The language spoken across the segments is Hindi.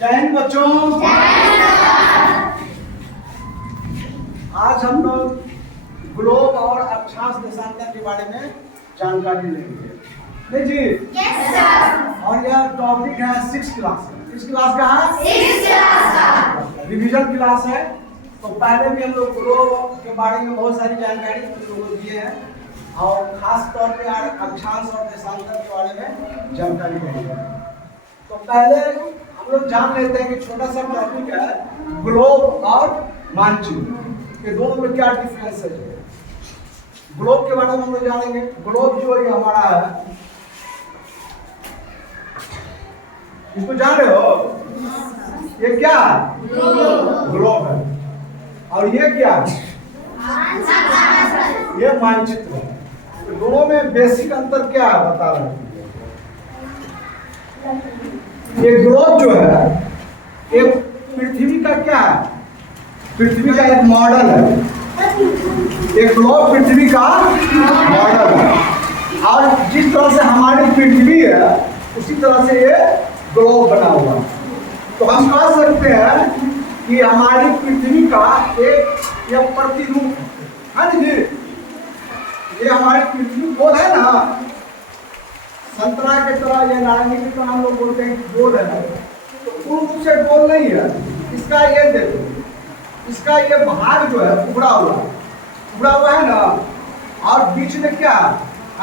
जय हिंद बच्चों। आज हम लोग ग्लोब और अक्षांश देशांतर के बारे में जानकारी लेंगे। नहीं जी? Yes sir. और यह टॉपिक है 6th क्लास का। किस क्लास का है? 6th क्लास का। रिवीजन क्लास है। तो पहले भी हम लोग ग्लोब के बारे में बहुत सारी जानकारी हम लोगों को दिए हैं और खास तौर पे अक्षांश और देशांतर के बारे में जानकारी देंगे। तो पहले हम लोग जान लेते हैं कि छोटा सा टॉपिक है ग्लोब और मानचित्र के दोनों में क्या डिफरेंस है। ग्लोब के बारे में हम लोग जानेंगे। ग्लोब जो है हमारा है, इसको जान रहे हो? ये क्या है? ग्लोब है। और ये क्या है? ये मानचित्र है। तो दोनों में बेसिक अंतर क्या है बता रहे हैं। ये ग्लोब जो है एक पृथ्वी का क्या है? पृथ्वी का एक मॉडल है। एक ग्लोब पृथ्वी का मॉडल है और जिस तरह से हमारी पृथ्वी है उसी तरह से ये ग्लोब बना हुआ है। तो हम कह सकते हैं कि हमारी पृथ्वी का एक यह प्रतिरूप है जी। ये हमारी पृथ्वी गोल है ना, संतरा के तरह या नारंगी की तरह हम लोग बोलते हैं कि गोल है, तो पूर्ण रूप से गोल नहीं है। इसका ये देखो, इसका ये भाग जो है उभड़ा हुआ है ना, और बीच में क्या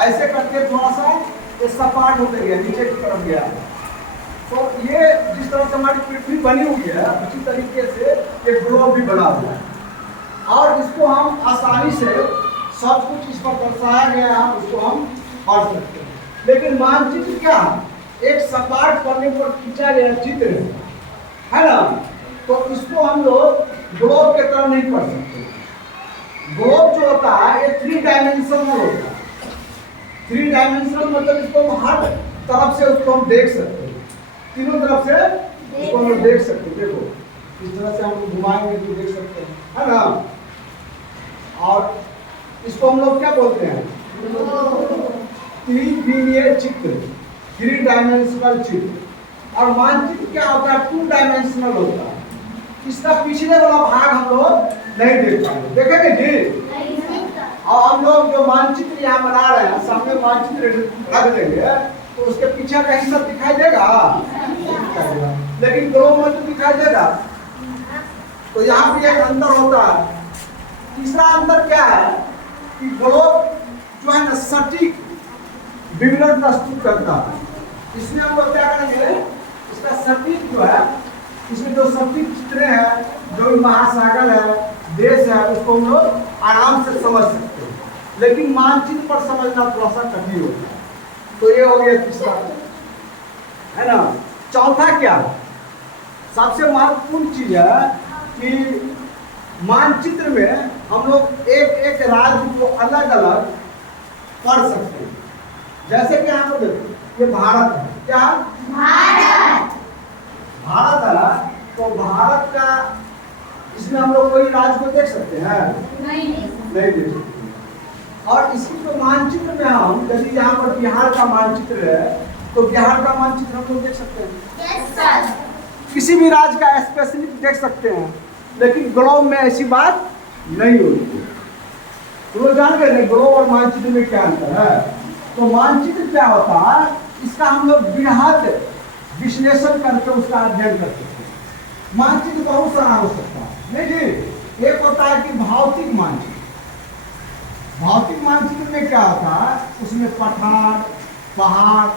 ऐसे करके थोड़ा सा ये सपाट होते गया, नीचे की तरफ गया। तो ये जिस तरह से हमारी पृथ्वी बनी हुई है उसी तरीके से ये ग्लोब भी बना हुआ है और इसको हम आसानी से सब कुछ इस पर दर्शाया गया है, उसको हम पढ़ सकते हैं। लेकिन मानचित्र क्या है? एक सपाट पन्ने पर खींचा गया चित्र है ना, तो इसको हम लोग ग्लोब के तरह नहीं पढ़ सकते। ग्लोब जो होता है ये 3 डायमेंशनल होता है। 3 डायमेंशनल मतलब इसको हम हर तरफ से उसको हम देख सकते हैं, तीनों तरफ से उसको हम देख सकते हैं। देखो इस तरह से हम घुमाएंगे तो देख सकते हैं, है ना। और इसको हम लोग क्या बोलते हैं? त्रिविमीय चित्र, 3 डायमेंशनल चित्र। और मानचित्र क्या होता है? 2 डायमेंशनल होता है। इसका पिछले वाला भाग हम लोग नहीं देख पाएंगे, देखेंगे जी। और हम लोग जो मानचित्र यहाँ बना रहे हैं, सामने मानचित्र रख देंगे तो उसके पीछे का हिस्सा दिखाई देगा, लेकिन ग्लोब में तो दिखाई देगा। तो यहाँ भी एक अंतर होता है। तीसरा अंतर क्या है कि ग्लोब जो है ना सटीक विवरण प्रस्तुत करता है। इसमें हम लोग क्या करेंगे, इसका सटीक जो है, इसमें जो सटीक चित्र है, जो भी महासागर है, देश है, उसको हम लोग आराम से समझ सकते हैं। लेकिन मानचित्र पर समझना थोड़ा सा कठिन होता है। तो ये हो गया तीसरा, है ना। चौथा क्या है? सबसे महत्वपूर्ण चीज है कि मानचित्र में हम लोग एक एक राज्य को अलग अलग पढ़ सकते हैं। जैसे कि यहाँ पर देखो ये भारत है, क्या भारत है, तो भारत का इसमें हम लोग कोई राज्य को देख सकते हैं? नहीं देख सकते। और इसी को मानचित्र में हम यदि यहाँ पर बिहार का मानचित्र है तो बिहार का मानचित्र हम लोग देख सकते हैं। Yes sir. किसी भी राज्य का स्पेसिफिक देख सकते हैं, लेकिन ग्लोब में ऐसी बात नहीं होती। तो लोग जान गए नहीं ग्लोब और मानचित्र में क्या अंतर है। तो मानचित्र क्या होता है, इसका हम लोग बृहद विश्लेषण करके उसका अध्ययन कर सकते हैं। मानचित्र बहुत सारा हो सकता है, नहीं जी। एक होता है कि भौतिक मानचित्र। भौतिक मानचित्र में क्या होता है, उसमें पठार पहाड़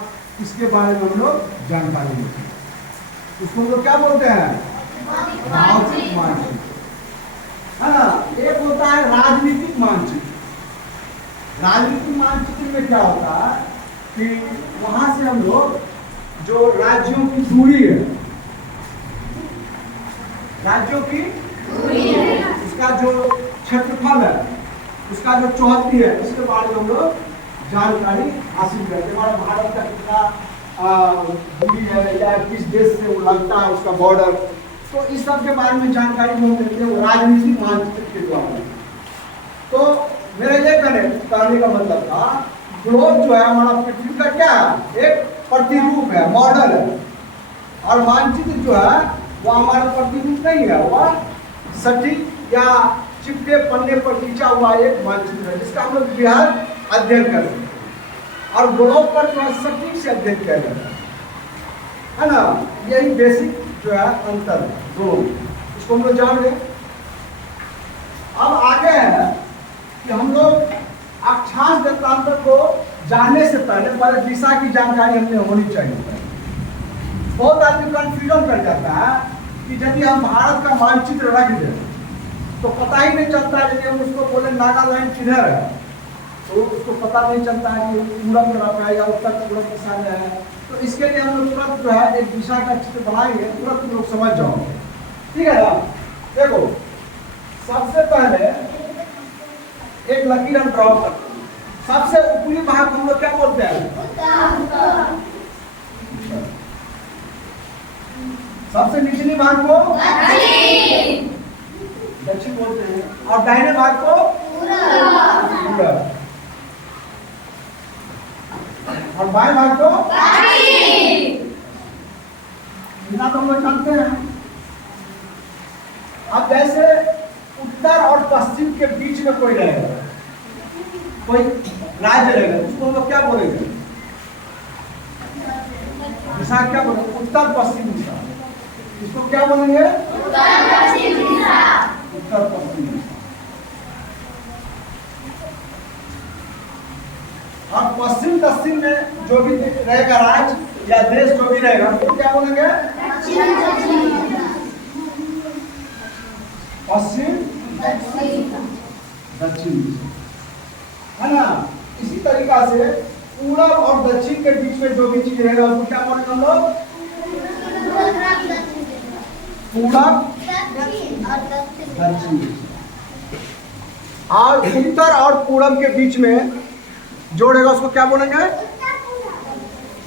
इसके बारे में हम लोग जानकारी लेते हैं। उसको हम लोग क्या बोलते हैं? भौतिक मानचित्र, है ना। एक होता है राजनीतिक मानचित्र। राजनीतिक मानचित्र में क्या होता है कि वहां से हम लोग जो राज्यों की दूरी है, राज्यों की दूरी है, उसका जो क्षेत्रफल है, उसका जो चौहद्दी है, इसके बारे में हम लोग जानकारी हासिल करते हैं। हमारा भारत का कितना दूरी है या किस देश से वो लगता है उसका बॉर्डर, तो इस सब के बारे में जानकारी हम देते हैं राजनीतिक मानचित्र के द्वारा। तो मेरा ये कहने का मतलब था ग्लोब जो है हमारा पृथ्वी का क्या है? एक प्रतिरूप है, मॉडल है। और मानचित्र जो है वो हमारा प्रतिरूप नहीं है, वह सटीक या चिपके पन्ने पर खींचा हुआ एक मानचित्र है जिसका हम लोग बेहद अध्ययन कर सकते हैं। और ग्लोब पर जो है सटीक से अध्ययन किया जाता है ना। यही बेसिक जो है अंतर है दोनों, इसको हम लोग जान लें। अब आगे है कि हम लोग अक्षांश वृत्तांतर को जानने से पहले दिशा की जानकारी हमें होनी चाहिए। बहुत आदमी कंफ्यूजन कर जाता है कि यदि हम भारत का मानचित्र रख दें तो पता ही नहीं चलता है। यदि हम उसको बोले नागालैंड किधर है तो उसको पता नहीं चलता है कि पूरब तरफ है या उत्तर पूरब दिशा में है। तो इसके लिए हम लोग तुरंत जो है एक दिशा का चित्र बनाएंगे, तुरंत हम लोग समझ जाओगे, ठीक है ना। देखो सबसे पहले एक लकीर हम ड्रॉ करते हैं। सबसे ऊपरी भाग हम लोग क्या बोलते हैं? सबसे निचली भाग को दक्षिण बोलते हैं और दाहिने भाग को पूरब और बाएं भाग को इतना तो हम लोग जानते हैं। अब जैसे उत्तर और पश्चिम के बीच में कोई रहेगा, कोई राज्य रहेगा, उसको हम लोग क्या बोलेंगे? दिशा क्या बोलेंगे? उत्तर पश्चिम दिशा। इसको क्या बोलेंगे? उत्तर पश्चिम दिशा। उत्तर पश्चिम दिशा। और पश्चिम दक्षिण में जो भी रहेगा राज्य या देश जो भी रहेगा तो क्या बोलेंगे? पश्चिम दक्षिण है ना। इसी तरीका से पूरब और दक्षिण के बीच में जो भी चीज रहेगा उसको क्या बोलेंगे हम लोग? पूरब दक्षिण। और उत्तर और पूरब के बीच में जो रहेगा उसको क्या बोलेंगे?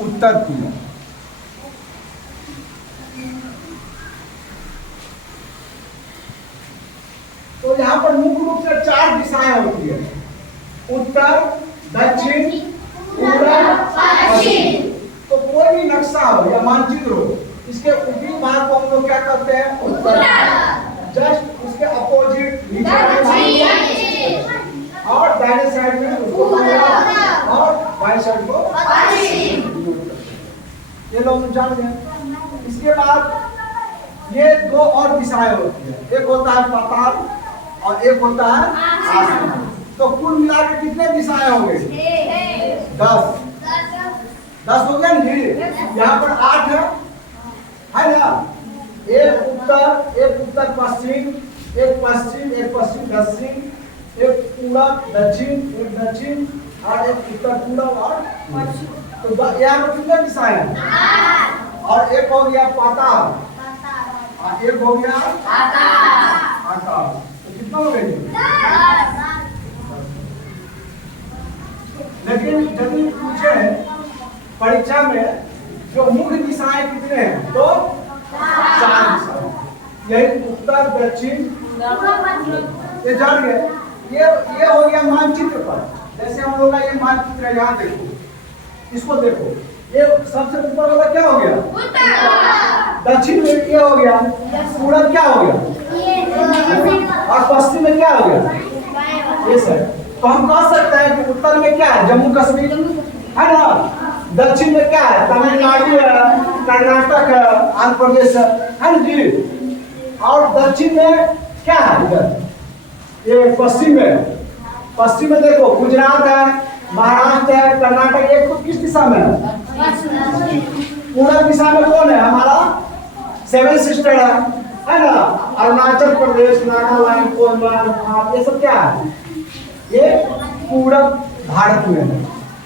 उत्तर पूरब। तो यहाँ पर मुख्य रूप से 4 दिशाएं होती है, उत्तर, दक्षिण, पूरब, पश्चिम। तो कोई भी नक्शा हो या मानचित्र हो, इसके ऊपरी भाग को हम लोग क्या करते हैं? उत्तर। जस्ट उसके अपोजिट और दाहिने साइड में उसको और बाएं साइड को पश्चिम। ये लोग जान गए। इसके बाद ये 2 और दिशाएं होती है, एक होता है पाताल और एक होता है आसमान। तो कुल मिला के कितने दिशाएं होंगे? 10 हो गया जी। यहाँ पर 8 है ना। एक उत्तर पश्चिम, एक पश्चिम दक्षिण, एक पूरब दक्षिण, एक दक्षिण और एक उत्तर पूरब और पश्चिम। तो यहाँ पर कितने दिशाएं हैं? और एक हो गया पाताल और एक हो गया आकाश। तो कितना हो गए? लेकिन यदि पूछे परीक्षा में जो मुख्य दिशाएं कितने हैं तो 4 दिशाएं, यही उत्तर दक्षिण। ये जान गए। ये हो गया मानचित्र पर। जैसे हम लोग का ये मानचित्र है, यहाँ देखो, इसको देखो, ये सबसे ऊपर वाला क्या हो गया? उत्तर। दक्षिण में ये हो गया, पूरब क्या हो गया और पश्चिम में क्या हो गया? ये सर। तो हम कह सकते हैं कि उत्तर में क्या है? जम्मू कश्मीर है ना। दक्षिण में क्या है? तमिलनाडु है, कर्नाटक है, आंध्र प्रदेश है ना जी। और दक्षिण में क्या है? इधर ये पश्चिम में देखो गुजरात है, महाराष्ट्र है, कर्नाटक। एक तो किस दिशा में है? पूरब दिशा में कौन है? हमारा 7 सिस्टर है ना। अरुणाचल प्रदेश, नागालैंड, कोलकाता, ये सब क्या है? ये पूरब भारत में है।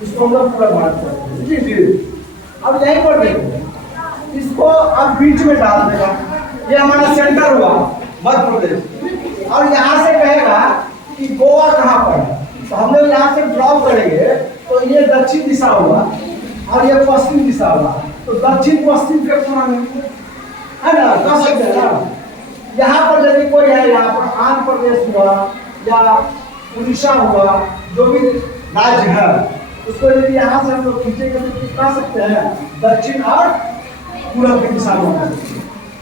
इसको हम लोग पूरब भारत कहते हैं जी। अब यहीं पर देखो, इसको अब बीच में डाल देगा। ये हमारा सेंटर हुआ मध्य प्रदेश। और यहाँ से कहेगा कि गोवा कहाँ पर है, तो हम लोग यहाँ से ड्रॉ करेंगे तो ये दक्षिण दिशा हुआ और ये पश्चिम दिशा हुआ। तो दक्षिण पश्चिम के कोना में है ना, कह सकते हैं ना। यहाँ पर यदि कोई है, यहाँ पर आंध्र प्रदेश हुआ या उड़ीसा हुआ, जो भी राज्य है, उसको यदि यहाँ से हम लोग खींचेंगे तो कह सकते हैं दक्षिण और पूरब की दिशा में होता है।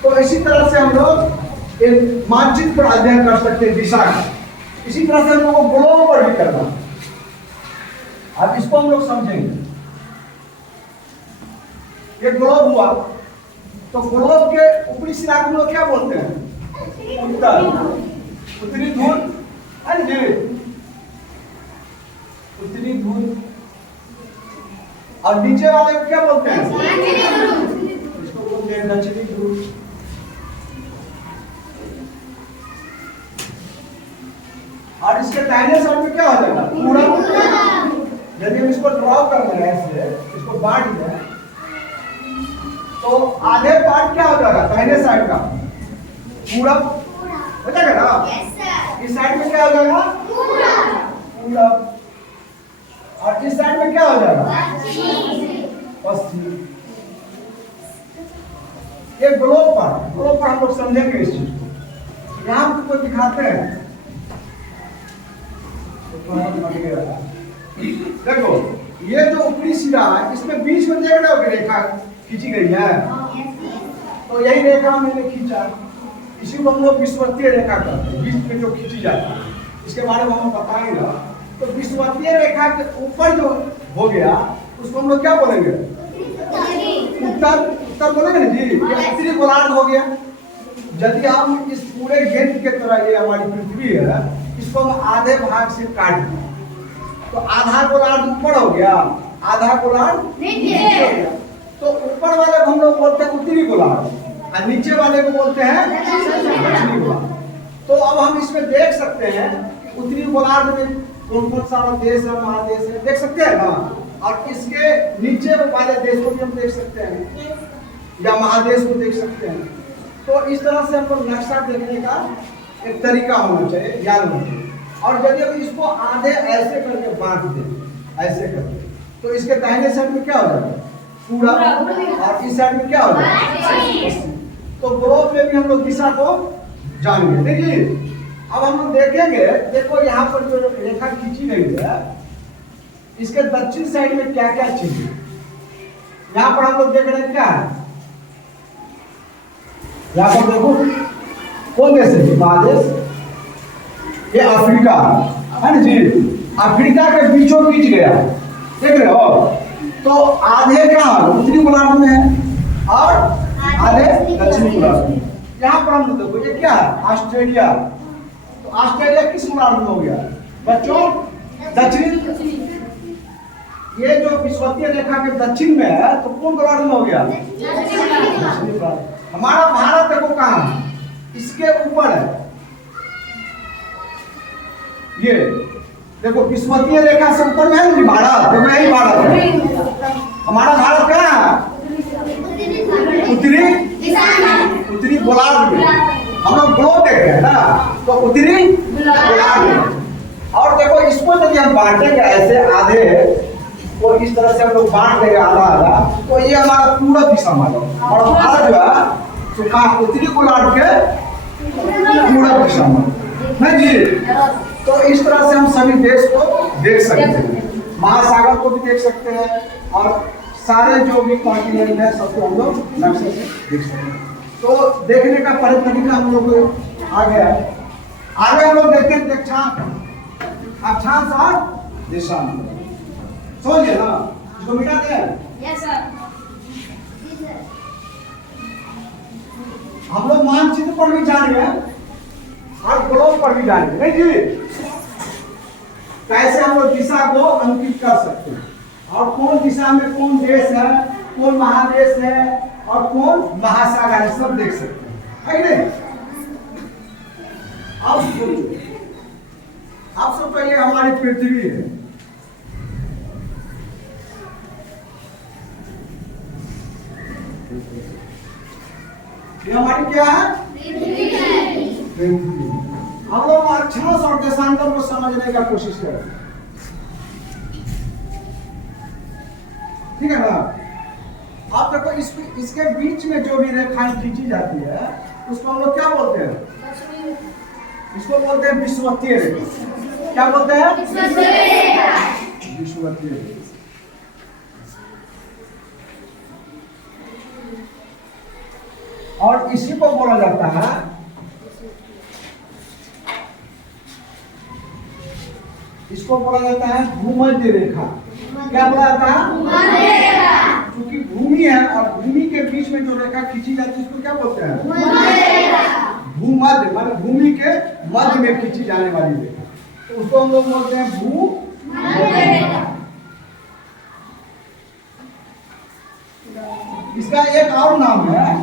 तो इसी तरह से हम लोग एक मानचित्र पर अध्ययन कर सकते हैं दिशा का। इसी तरह से हम लोग को ग्लोब पर भी करना। अब इसको हम लोग समझेंगे। ये ग्लोब हुआ, तो ग्लोब के ऊपरी सिरा को हम लोग क्या बोलते हैं? उत्तर, उत्तरी ध्रुव, है ना जी? उत्तरी ध्रुव। और नीचे वाले को क्या बोलते हैं? इसको बोलते हैं दक्षिणी ध्रुव। और इसके दाहिने साइड में क्या हो जाएगा? पूरब। यदि हम इसको ड्रॉ कर रहे हैं ऐसे, इसको बांट दें, तो आधे पार्ट क्या हो जाएगा? दाहिने साइड का पूरब हो जाएगा ना? इस साइड में क्या हो जाएगा? पूरब। और इस साइड में क्या हो जाएगा? पश्चिम। ये ग्लोब पर हम लोग समझेंगे इस चीज को। यहाँ हमको दिखाते हैं। देखो, ये जो ऊपरी सिरा है, इसमें बीच में देख रहे हो कि रेखा खींची गई है। तो यही रेखा मैंने खींचा, इसी को हम लोग विषुवतीय रेखा कहते हैं। बीच में जो खींची जाती है, इसके बारे में हम बताएंगे। तो विषुवतीय रेखा के ऊपर जो हो गया, उसको हम लोग क्या बोलेंगे? उत्तर बोलेंगे ना जी। ये उत्तरी गोलार्ध हो गया। यदि हम इस पूरे गेंद के तरह, ये हमारी पृथ्वी है, इसको हम आधे भाग से काट दें, तो आधा गोलार्ध ऊपर हो गया, आधा गोलार्ध नीचे हो गया। तो ऊपर वाले को हम लोग बोलते हैं उत्तरी गोलार्ध और नीचे वाले को बोलते हैं दक्षिणी गोलार्ध। तो अब हम इसमें देख सकते हैं उत्तरी गोलार्ध में कौन कौन सा देश है, महादेश है, देख सकते हैं ना। और इसके नीचे वाले देश को भी हम देख सकते हैं, या महादेश को देख सकते हैं। तो इस तरह से हमको नक्शा देखने का एक तरीका होना चाहिए, याद होना चाहिए। और यदि हम इसको आधे ऐसे करके बांट दें, ऐसे करके, तो इसके दाहिने साइड में क्या हो जाएगा? पूरब। और इस साइड में क्या हो जाएगा? तो ग्लोब में भी हम लोग दिशा को जानेंगे। देखिए, अब हम लोग देखेंगे। देखो, यहाँ पर जो रेखा खींची गई है, इसके दक्षिण साइड में क्या क्या चीज है? यहाँ पर हम लोग देख रहे हैं क्या है? यहाँ पर देखो, कौन देश है? महादेश। ये अफ्रीका है ना जी। अफ्रीका के बीचों बीच गया, देख रहे हो? तो आधे क्या उत्तरी गोलार्ध में है और आधे दक्षिणी गोलार्ध में। यहाँ पर हम देखो, ये क्या है? ऑस्ट्रेलिया। तो ऑस्ट्रेलिया किस गोलार्ध में हो गया बच्चों? दक्षिणी। ये जो विषुवतीय रेखा के दक्षिण में है, तो कौन गोलार्ध में हो गया? दक्षिणी गोलार्ध। हमारा भारत देखो कहाँ है? इसके ऊपर है। ये देखो, विषुवतीय रेखा से ऊपर में है ना भारत। देखो, यही भारत है। हमारा भारत कहाँ है? उत्तरी गोलार्ध में। हम लोग ग्लोब देख रहे हैं ना, तो उत्तरी गोलार्ध में। और देखो, इसको यदि हम बांटेंगे ऐसे आधे, तो इस तरह से हम लोग बांट देंगे आधा आधा, तो ये हमारा पूरा दिशा में। और भारत जो है, तो कहाँ? उत्तरी गोलार्ध के पूरा दिशा में, नहीं जी। तो इस तरह से हम सभी देश को देख सकते हैं, महासागर को भी देख सकते हैं, और सारे जो भी कॉन्टिनेंट है सबको हम लोग नक्शे से देख सकते हैं। तो देखने का तरीका हम लोग आ गया है। आगे हम लोग देखते हैं अक्षांश और देशांतर। समझिए ना, इसको मिटाते हैं। Yes sir. हम लोग मानचित्र पर भी जानेंगे और ग्लोब पर भी जानेंगे, नहीं जी। कैसे हम लोग दिशा को अंकित कर सकते हैं, और कौन दिशा में कौन देश है, कौन महादेश है, और कौन महासागर है, सब देख सकते हैं, है नहीं? अब सब पहले हमारी पृथ्वी है। ये हमारी क्या है? पृथ्वी। हम लोग अक्षांश और देशांतर को समझने का कोशिश करें, ठीक है ना? आप देखो, इसके बीच में जो भी रेखाएं खींची जाती है, उसको हम लोग क्या बोलते हैं? इसको बोलते हैं विषुवतीय रेखा। क्या बोलते हैं? विषुवतीय रेखा। और इसी को बोला जाता है इसको बोला जाता है भूमध्य रेखा। क्या बोला जाता है? क्योंकि भूमि है और भूमि के बीच में जो रेखा खींची जाती है उसको क्या बोलते हैं? भूमध्य, माने भूमि के मध्य में खींची जाने वाली रेखा, तो उसको हम लोग बोलते हैं भूमध्य रेखा। इसका एक और नाम है